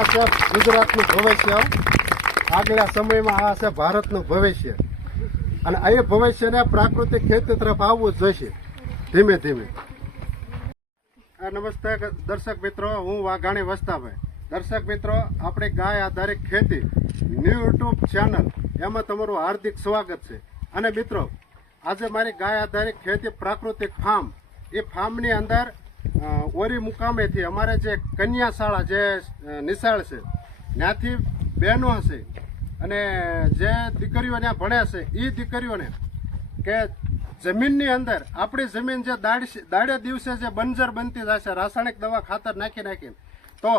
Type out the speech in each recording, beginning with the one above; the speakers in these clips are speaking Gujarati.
આ છે ગુજરાતનું ભવિષ્ય. આગલા સમયમાં આ છે ભારતનું ભવિષ્ય. અને એ ભવિષ્યને પ્રાકૃતિક ખેતી તરફ આવવું જોઈશે. ધીમે ધીમે. નમસ્તે દર્શક મિત્રો, હું વાઘાણી વસ્તાભાઈ. દર્શક મિત્રો, આપણે ગાય આધારિત ખેતી ન્યૂ યુટ્યુબ ચેનલ એમાં તમારું હાર્દિક સ્વાગત છે. અને મિત્રો, આજે મારી ગાય આધારિત ખેતી પ્રાકૃતિક ફાર્મ એ ફાર્મની અંદર ઓરી મુકામેથી અમારે જે કન્યા શાળા જે નિશાળ છે, ત્યાંથી બહેનો હશે અને જે દીકરીઓ ત્યાં ભણે છે એ દીકરીઓને કે જમીનની અંદર, આપણી જમીન જે દાડ- દિવસે જે બંજર બનતી જશે રાસાયણિક દવા ખાતર નાખી નાખીને, તો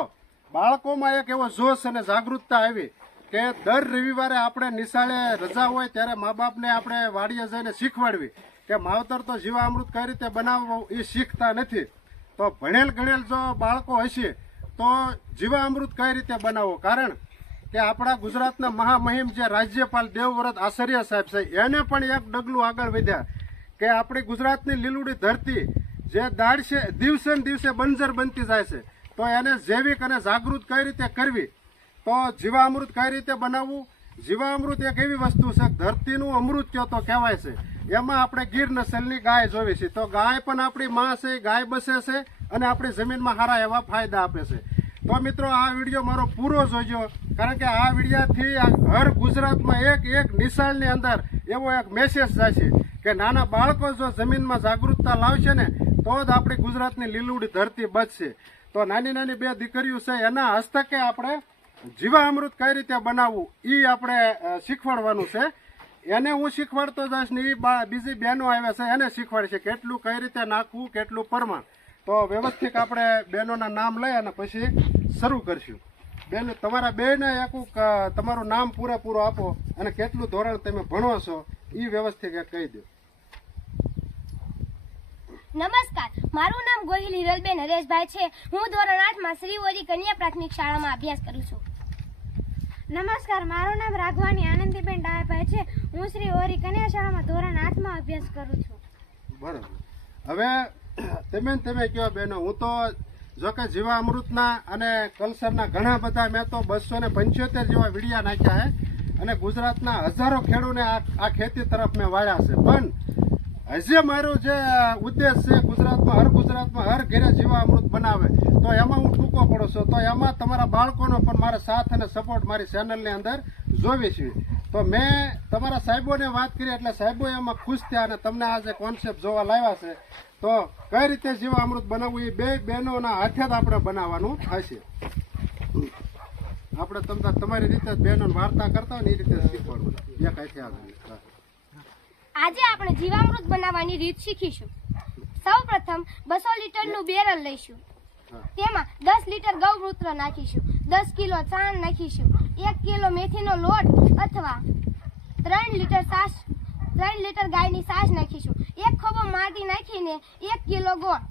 બાળકોમાં એક એવો જોશ અને જાગૃતતા આવી કે દર રવિવારે આપણે નિશાળે રજા હોય ત્યારે મા બાપને આપણે વાડીએ જઈને શીખવાડવી કે માવતર તો જીવામૃત કઈ રીતે બનાવવું એ શીખતા નથી. તો ભણેલ ગણેલ જો બાળકો હશે, તો જીવામૃત કઈ રીતે બનાવવું કારણ કે આપણા ગુજરાતના મહામહિમ જે રાજ્યપાલ દેવવ્રત આચાર્ય સાહેબ છે, એને પણ એક ડગલું આગળ વધ્યા કે આપણી ગુજરાતની લીલુડી ધરતી જે દાડશે, દિવસે ને દિવસે બંજર બનતી જાય છે. તો એને જૈવિક અને જાગૃત કઈ રીતે કરવી? તો જીવામૃત કઈ રીતે બનાવવું? જીવામૃત એક એવી વસ્તુ છે, ધરતીનું અમૃત કયો તો કહેવાય છે. એમાં આપણે ગીર નસલની ગાય જોવી છે. તો ગાય પણ આપણી માં છે, ગાય બસે છે અને આપણી જમીનમાં સારા એવા ફાયદા આપે છે. તો મિત્રો, આ વીડિયો મારો પૂરો જોજો. કારણ કે આ વિડીયાથી હર ગુજરાતમાં એક એક નિશાળની અંદર એવો એક મેસેજ જશે કે નાના બાળકો જો જમીનમાં જાગૃતતા લાવશે ને, તો જ આપણી ગુજરાતની લીલુડી ધરતી બચશે. તો નાની નાની બે દીકરીઓ છે, એના હસ્તકે આપણે જીવામૃત કઈ રીતે બનાવવું એ આપણે શીખવાડવાનું છે. એને હું શીખવાડતો જઈશ ને એ બીજી બહેનો આવે છે, એને શીખવાડશે કેટલું કઈ રીતે નાખવું, કેટલું પરમાણ. તો વ્યવસ્થિત આપણે બહેનોના નામ લઈ અને પછી શરૂ કરશું. બેન, તમારા બેને એકું તમારું નામ પૂરેપૂરું આપો અને કેટલું ધોરણ તમે ભણો છો એ વ્યવસ્થિત કહી દો. નમસ્કાર, મારું નામ ગોહિલ હિરલબેન હરેશભાઈ છે. હું ધોરણ આઠમાં શ્રીવરી કન્યા પ્રાથમિક શાળામાં અભ્યાસ કરું છું. નમસ્કાર, મારું નામ રાઘવાની, આનંદીબેન ડાયાભાઈ છે. હું શ્રી ઓરી કન્યા શાળામાં ધોરણ આઠમાં અભ્યાસ કરું છું. બરાબર. હવે તમે તમે કહો બેનો, હું તો જોકે જીવા અમૃતના અને કલ્સરના ઘણા બધા, મેં તો બસો ને પંચોતેર જેવા વિડિયા નાખ્યા છે અને ગુજરાતના હજારો ખેડૂને આ ખેતી તરફ મેં વાળ્યા છે. પણ હજી મારો જે ઉદ્દેશ છે, ગુજરાતમાં, હર ગુજરાતમાં હર ઘેરે જીવામૃત બનાવે. તો એમાં હું ટૂંકો પડું છું. તો એમાં તમારા બાળકોનો પણ મારા સાથ અને સપોર્ટ મારી ચેનલની અંદર જોવી છે. તો મેં તમારા સાહેબોને વાત કરી, એટલે સાહેબો એમાં ખુશ થયા અને તમને આજે કોન્સેપ્ટ જોવા લાવ્યા છે, તો કઈ રીતે જીવામૃત બનાવવું એ બે બહેનોના હાથે જ આપણે બનાવવાનું થશે આપણે તમને તમારી રીતે બહેનોને વાર્તા કરતા હોય ને એ રીતે શીખવાડવું એક હાથે આગળ આજે આપણે જીવામૃત બનાવવાની રીત શીખીશું. સૌ પ્રથમ બસો લીટરનું બેરલ લઈશું. તેમાં દસ લીટર ગૌમૂત્ર નાખીશું દસ કિલો ચાણ નાખીશું એક કિલો મેથીનો લોટ અથવા ત્રણ લીટર સાસ ત્રણ લીટર ગાયની સાસ નાખીશું. એક ખોબો માટી નાખીને એક કિલો ગોળ.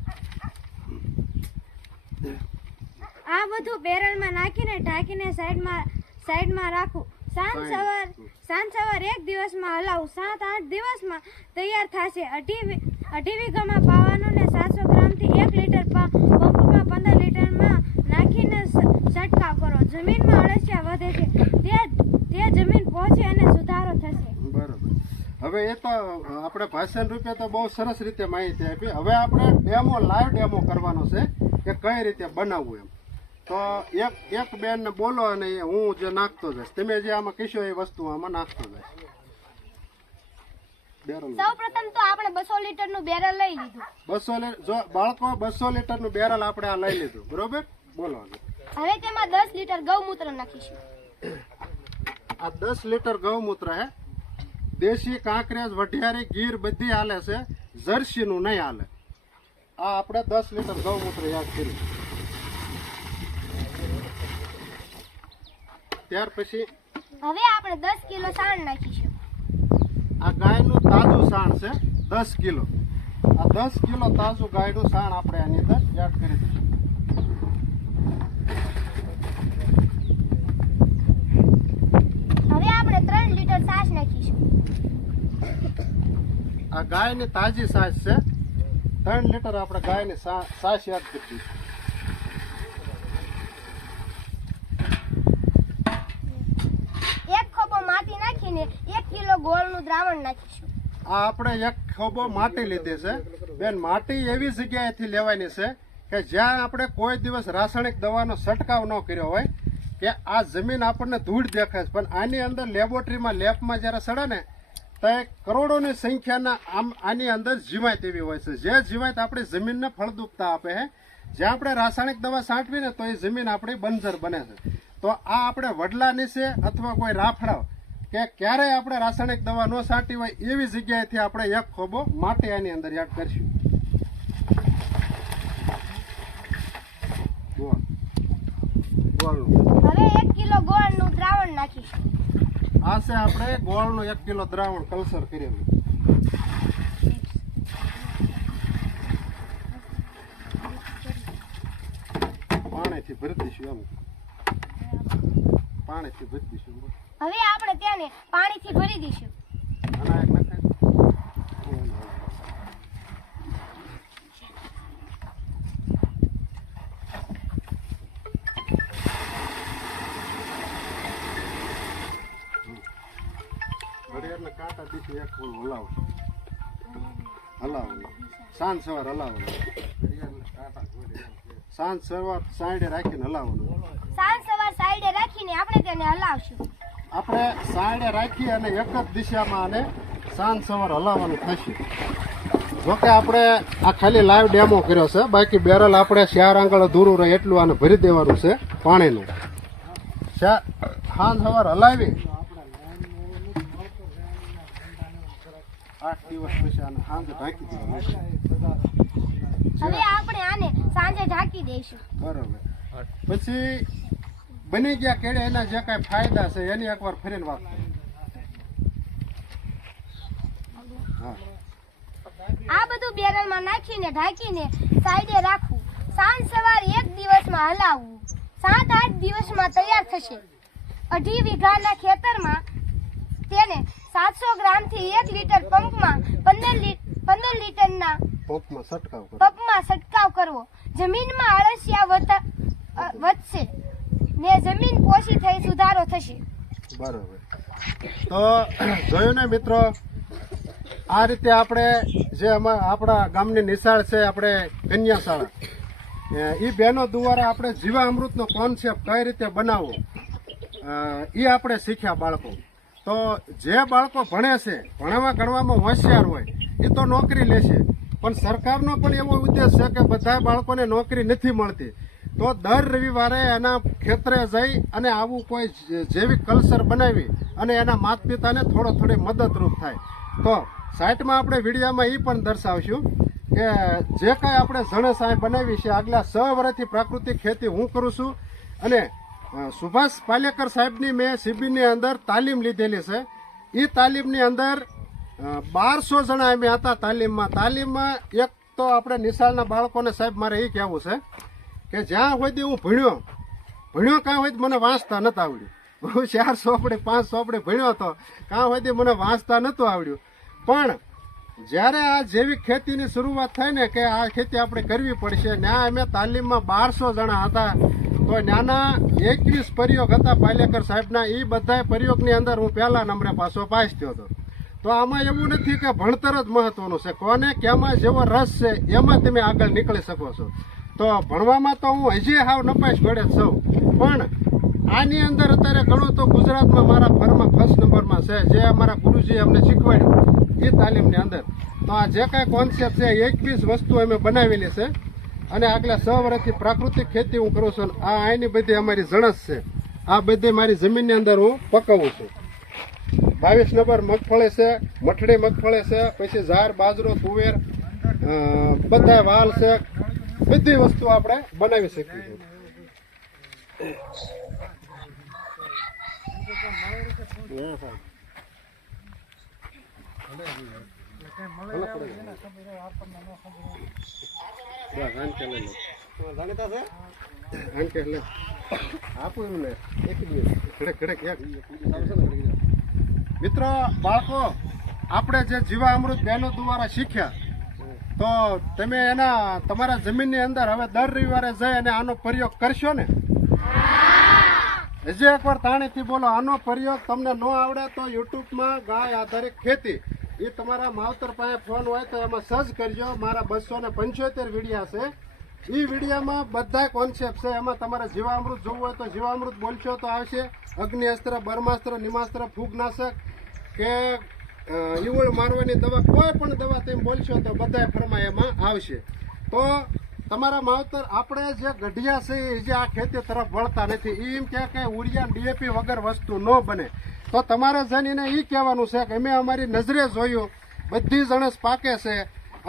આ બધું બેરલમાં નાખીને ઢાંકીને સાઈડમાં સાઈડમાં રાખું. સાંજ સવાર સાંજ સવાર એક દિવસમાં હલાવું. સાત આઠ દિવસમાં તૈયાર થશે. અઢી અઢી વીઘામાં પાવાનું ને સાતસો ગ્રામથી એક લીટર પા- પંપમાં પંદર લીટરમાં નાખીને સ- છંટકાવ કરો જમીનમાં અળસિયા વધે છે તે તે જમીન પહોંચે અને સુધારો થશે બરોબર હવે એ તો આપણે ભાષણ રૂપે તો બહુ સરસ રીતે માહિતી આપી. હવે આપણે ડેમો લાઈવ ડેમો કરવાનો છે કે કઈ રીતે બનાવવું એમ. તો એક એક બેન ને બોલો અને હું જે નાખતો જઈશ. તમે જે આમાં કહેશો એ વસ્તુ આમાં નાખતો જઈશ. સૌ પ્રથમ તો આપણે બસો લીટરનું બેરલ લઈ લીધું. બસો જો બાળકો બસો લીટરનું બેરલ આપણે આ લઈ લીધું. બરોબર? બોલો હવે. હવે તેમાં દસ લીટર ગૌમૂત્ર નાખીશું. આ દસ લીટર ગૌમૂત્ર હે. દેશી કાંકરેજ વઢિયારી ગીર બધી હાલે છે જર્સીનું નહીં હાલે. આ આપણે દસ લીટર ગૌમૂત્ર યાદ કર્યું. ત્યાર પછી હવે આપણે દસ કિલો સાણ નાખીશું. આ ગાયનું તાજું સાણ છે દસ કિલો. આ દસ કિલો તાજું ગાયનું સાણ આપણે આની અંદર યાદ કરી દઈશું. લીટર છાશ નાખીશું. આ ગાયની તાજી છાશ છે. ત્રણ લીટર આપણે ગાયની છાશ યાદ કરી દઈશું એક ખોબો માટી નાખીને એક કિલો ગોળનું દ્રાવણ નાખીશું. આ આપણે એક ખોબો માટી લીધી છે. બેન માટી એવી જગ્યાએથી લેવાની છે કે જ્યાં આપણે કોઈ દિવસ રાસાયણિક દવાનો છંટકાવ ન કર્યો હોય કે આ જમીન આપણને ધૂળ દેખાય છે. પણ આની અંદર લેબોરેટરીમાં, લેબમાં જ્યારે સડે ને, તો કરોડોની સંખ્યાના આમ આની અંદર જીવાત એવી હોય છે. જે જીવાત આપણી જમીનને ફળદ્રુપતા આપે છે. જ્યાં આપણે રાસાયણિક દવા છાંટવી ને, તો એ જમીન આપણી બંજર બને છે. તો આ આપણે વડલાની છે અથવા કોઈ રાફડા, કે ક્યારેય આપણે રાસાયણિક દવા ન છાંટી હોય, એવી જગ્યાએથી આપણે એક ખોબો માટી આની અંદર યાદ કરશું. બોલ. ગોળનું. હવે એક કિલો ગોળનું દ્રાવણ નાખીશું આ છે આપણે ગોળનો એક કિલો દ્રાવણ કલ્સર કરેલું. પાણીથી ભરી દઈશું એમ. પાણીથી ભરી દઈશું. હવે આપણે તેને પાણીથી ભરી દઈશું આના એક નખાય. ઘડિયાળના કાંટા દીધી એક ફૂલ હલાવશું. હલાવવાનું. સાંજ સવાર હલાવવાનું સાંજ સવાર સાઈડે રાખીને હલાવવાનું સાંજ સવાર સાઈડે રાખીને આપણે તેને હલાવશું. આપણે સાઈડે રાખી અને એક જ દિશામાં અને સાંજ સવાર હલાવવાનું થશે. જોકે આપણે આ ખાલી લાઈવ ડેમો કર્યો છે. બાકી બેરલ આપણે ચાર આંગળ અધૂરું રહે એટલું આને ભરી દેવાનું છે પાણીનું. સાંજ સવાર હલાવી આઠ દિવસ પછી આને સાંજે ઢાંકી દેવાનું હવે આપણે આને સાંજે ઢાંકી દઈશું. બરોબર પછી બની ગયા કેળે એના જે કાંઈ ફાયદા છે એની એકવાર ફરીને વાત આ બધું બેરલમાં નાખીને ઢાંકીને સાઈડે રાખવું. સાંજ સવાર એક દિવસમાં હલાવવું. સાત આઠ દિવસમાં તૈયાર થશે. અઢી વીઘાના ખેતરમાં સાતસો ગ્રામથી એક લીટર પંપમાં પંદર પંદર લીટરના પંપમાં છંટકાવ પંપમાં છંટકાવ કરવો. જમીનમાં અ, વધશે ને જમીન પોષી થઈ સુધારો થશે. બરોબર. તો જોયું ને મિત્રો આ રીતે આપણે જે આપણા ગામની નિશાળ છે આપણે કન્યાશાળા. એ બહેનો દ્વારા આપણે જીવા અમૃતનો કોન્સેપ્ટ કઈ રીતે બનાવવો? એ આપણે શીખ્યા બાળકો. તો જે બાળકો ભણે છે, ભણવા ગણવામાં હોશિયાર હોય, એ તો નોકરી લેશે. પણ સરકારનો પણ એવો ઉદ્દેશ છે કે બધા બાળકોને નોકરી નથી મળતી. તો દર રવિવારે એના ખેતરે જઈ અને આવું કોઈ જૈવિક કલ્ચર બનાવી અને એના માતા પિતાને થોડો થોડી મદદરૂપ થાય. તો સાઇટમાં આપણે વિડીયામાં એ પણ દર્શાવશું કે જે કાંઈ આપણે જણે સાહેબ બનાવી છે, આગલા છ વર્ષથી પ્રાકૃતિક ખેતી હું કરું છું અને સુભાષ પાલેકર સાહેબની મેં શિબિરની અંદર તાલીમ લીધેલી છે. એ તાલીમની અંદર બારસો જણા અમે હતા તાલીમમાં. તાલીમમાં એક તો આપણે નિશાળના બાળકોને સાહેબ મારે એ કહેવું છે કે જ્યાં સુધી હું ભણ્યો ભણ્યો કાં હોય મને વાંચતા નતું આવડ્યું. હું ચાર સોપડે પાંચ સોપડે ભણ્યો હતો કાં હોય મને વાંચતા નહોતું આવડ્યું. પણ જ્યારે આ જૈવિક ખેતીની શરૂઆત થઈ ને કે આ ખેતી આપણે કરવી પડશે ત્યાં અમે તાલીમમાં બારસો જણા હતા તો નાના એકવીસ પ્રયોગ હતા પાલેકર સાહેબના એ બધા પ્રયોગની અંદર હું પહેલા નંબરે પાછો પાસ હતો. તો આમાં એવું નથી કે ભણતર જ મહત્વનું છે. કોને કેમાં જેવો રસ છે, એમાં તમે આગળ નીકળી શકો છો. તો ભણવામાં તો હું હજી હાવ નપાઈશ ગળે જ છું. પણ આની અંદર અત્યારે ઘણું તો ગુજરાતમાં મારા ફરમાં ફર્સ્ટ નંબરમાં છે. જે અમારા ગુરુજીએ અમને શીખવાડ્યું એ તાલીમની અંદર. તો આ જે કાંઈ કોન્સેપ્ટ છે, એકવીસ વસ્તુ અમે બનાવેલી છે. અને આગલા છ વર્ષથી પ્રાકૃતિક ખેતી હું કરું છું આ અહીંની બધી અમારી જણસ છે. આ બધી મારી જમીનની અંદર હું પકવું છું. બાવીસ નંબર મગફળી છે મઠડી મગફળી છે, પછી ઝાર, બાજરો, તુવેર બધા વાલ છે. બધી વસ્તુ આપણે બનાવી શકીએ છીએ. મિત્રો બાળકો આપણે જે જીવા અમૃત બહેનો દ્વારા શીખ્યા તો તમે એના તમારા જમીનની અંદર હવે દર રવિવારે જઈ અને આનો પ્રયોગ કરશો ને? હજી એકવાર તાણીથી બોલો આનો પ્રયોગ તમને ન આવડે તો યુટ્યુબમાં ગાય આધારિત ખેતી એ તમારા માવતર પાસે ફોન હોય તો એમાં સર્ચ કરજો. મારા બસો ને પંચોતેર વિડીયા છે. એ વિડીયામાં બધા કોન્સેપ્ટ છે. એમાં તમારે જીવામૃત જોવું હોય તો જીવામૃત બોલશો તો આવશે. અગ્નિ અસ્ત્ર બ્રહ્માસ્ત્ર નિમાસ્ત્ર, ફૂગનાશક કે ઈવળ મારવાની દવા, કોઈ પણ દવા તેમ બોલશો તો બધા ફરમાં એમાં આવશે. તો તમારા માવતર, આપણે જે ગઢિયા છે, એ જે આ ખેતી તરફ વળતા નથી. એમ ક્યાં કે ઉરિયા ડીએપી વગર વસ્તુ ન બને. તો તમારે જઈને એ કહેવાનું છે કે અમે અમારી નજરે જોયું, બધી જણસ પાકે છે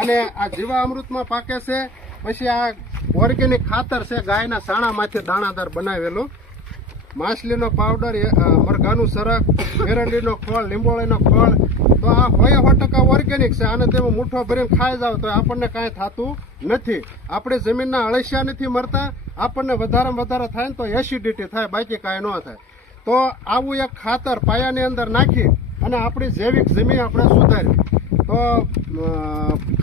અને આ જીવા અમૃતમાં પાકે છે, પછી આ ઓર્ગેનિક ખાતર છે ગાયના સાણામાંથી દાણાદાર બનાવેલું. માછલીનો પાવડર મરઘાનું સરક, એરંડીનો ખોળ, લીંબોળીનો ખોળ. તો આ હોય ટકા ઓર્ગેનિક છે અને તેમાં મૂઠો ભરીને ખાઈ જાવ તો આપણને કાંઈ થતું નથી. આપણે જમીનના અળસિયા નથી મરતા, આપણને વધારેમાં વધારે થાય ને તો એસિડિટી થાય, બાકી કાંઈ ન થાય. તો આવું એક ખાતર પાયાની અંદર નાખી અને આપણી જૈવિક જમીન આપણે સુધારી. તો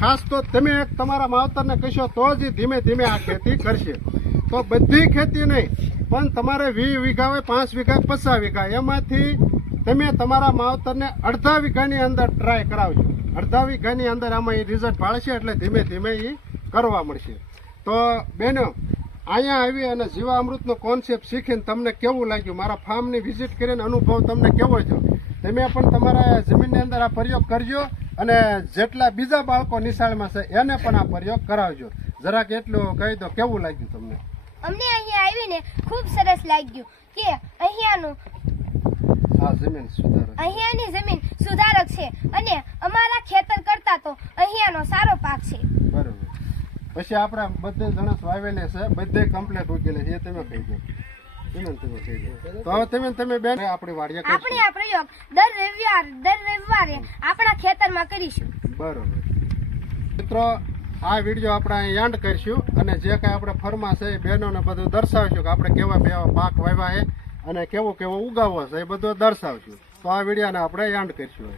ખાસ તો તમે એક તમારા માવતરને કહેશો, તો જ ધીમે ધીમે આ ખેતી કરશે. તો બધી ખેતી નહીં, પણ તમારે વીસ વીઘા હોય, પાંચ વીઘા પચાસ વીઘા એમાંથી તમે તમારા માવતરને અડધા વીઘાની અંદર ટ્રાય કરાવજો. અડધા વીઘાની અંદર આમાં એ રિઝલ્ટ પાડશે એટલે ધીમે ધીમે એ કરવા મળશે. તો, બેનો અહીંયા આવી અને જીવામૃતનો કોન્સેપ્ટ શીખીને તમને કેવું લાગ્યું? મારા ફાર્મની વિઝિટ કરીને અનુભવ તમને કેવો છે? તમે પણ તમારા જમીનની અંદર આ પ્રયોગ કરજો અને જેટલા બીજા બાળકો નિશાળમાં છે એને પણ આ પ્રયોગ કરાવજો. જરાક એટલું કહી દો કેવું લાગ્યું તમને? અમને અહીંયા આવીને ખૂબ સરસ લાગ્યું કે અહીંયાનું આ જમીન સુધારો અહીંયાની જમીન સુધારક છે અને અમારા ખેતર કરતા તો અહીંયાનો સારો પાક છે. બરોબર. પછી આપણે બધે જણસ વાવેલી છે બધે કમ્પ્લેટ ઉગેલી છે એ તમે કહી દો. તો હવે તમે તમે બેન આપણે વાડીએ આપણે આ પ્રયોગ દર રવિવાર દર રવિવારે આપણા ખેતરમાં કરીશું. બરોબર. મિત્રો આ વીડિયો આપણે અહીં એન્ડ કરીશું અને જે કાંઈ આપણે ફરમા છે એ બહેનોને બધું દર્શાવીશું કે આપણે કેવા કેવા પાક વાવ્યા છે અને કેવો કેવો ઉગાવો છે એ બધું દર્શાવશું. તો આ વિડીયોને આપણે એન્ડ કરીશું